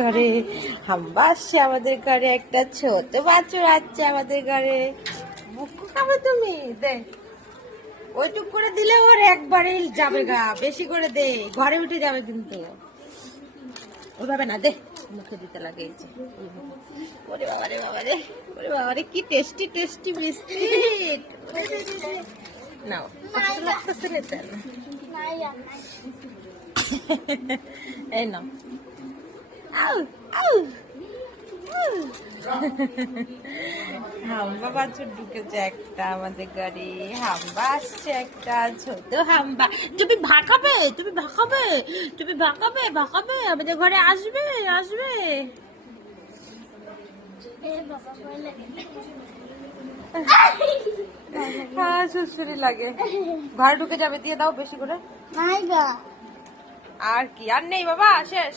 ঘরে হাম্বা আসছে, আমাদের ঘরে একটা ছোট বাছুর আসছে আমাদের ঘরে। বুকু খাবে তুমি? দে, ওইটুক করে দিলে ওর একবারেই যাবে গা, বেশি করে দে, ঘরে উঠে যাবে কিন্তু। ওইভাবে না, দে, মুখে দিতে লাগে। এই যে, ওরে বাবা রে বাবা রে, ওরে বাবা রে, কি টেস্টি টেস্টি বিস্কিট। নাও, কষ্ট লাগতেছে নিতে? এই নাও। হাম্বা বাছুর ঢুকেছে একটা আমাদের গাড়ি। হাম্বা আসছে একটা ছোট হাম্বা। তুমি ভাগাবে, তুমি ভাগাবে, তুমি ভাগাবে, ভাগাবে, আমাদের ঘরে আসবে, আসবে। হ্যাঁ, সুসুরি লাগে। ঘরে ঢুকে যাবে, দিয়ে দাও বেশি করে। আর কি, আর নেই বাবা, শেষ।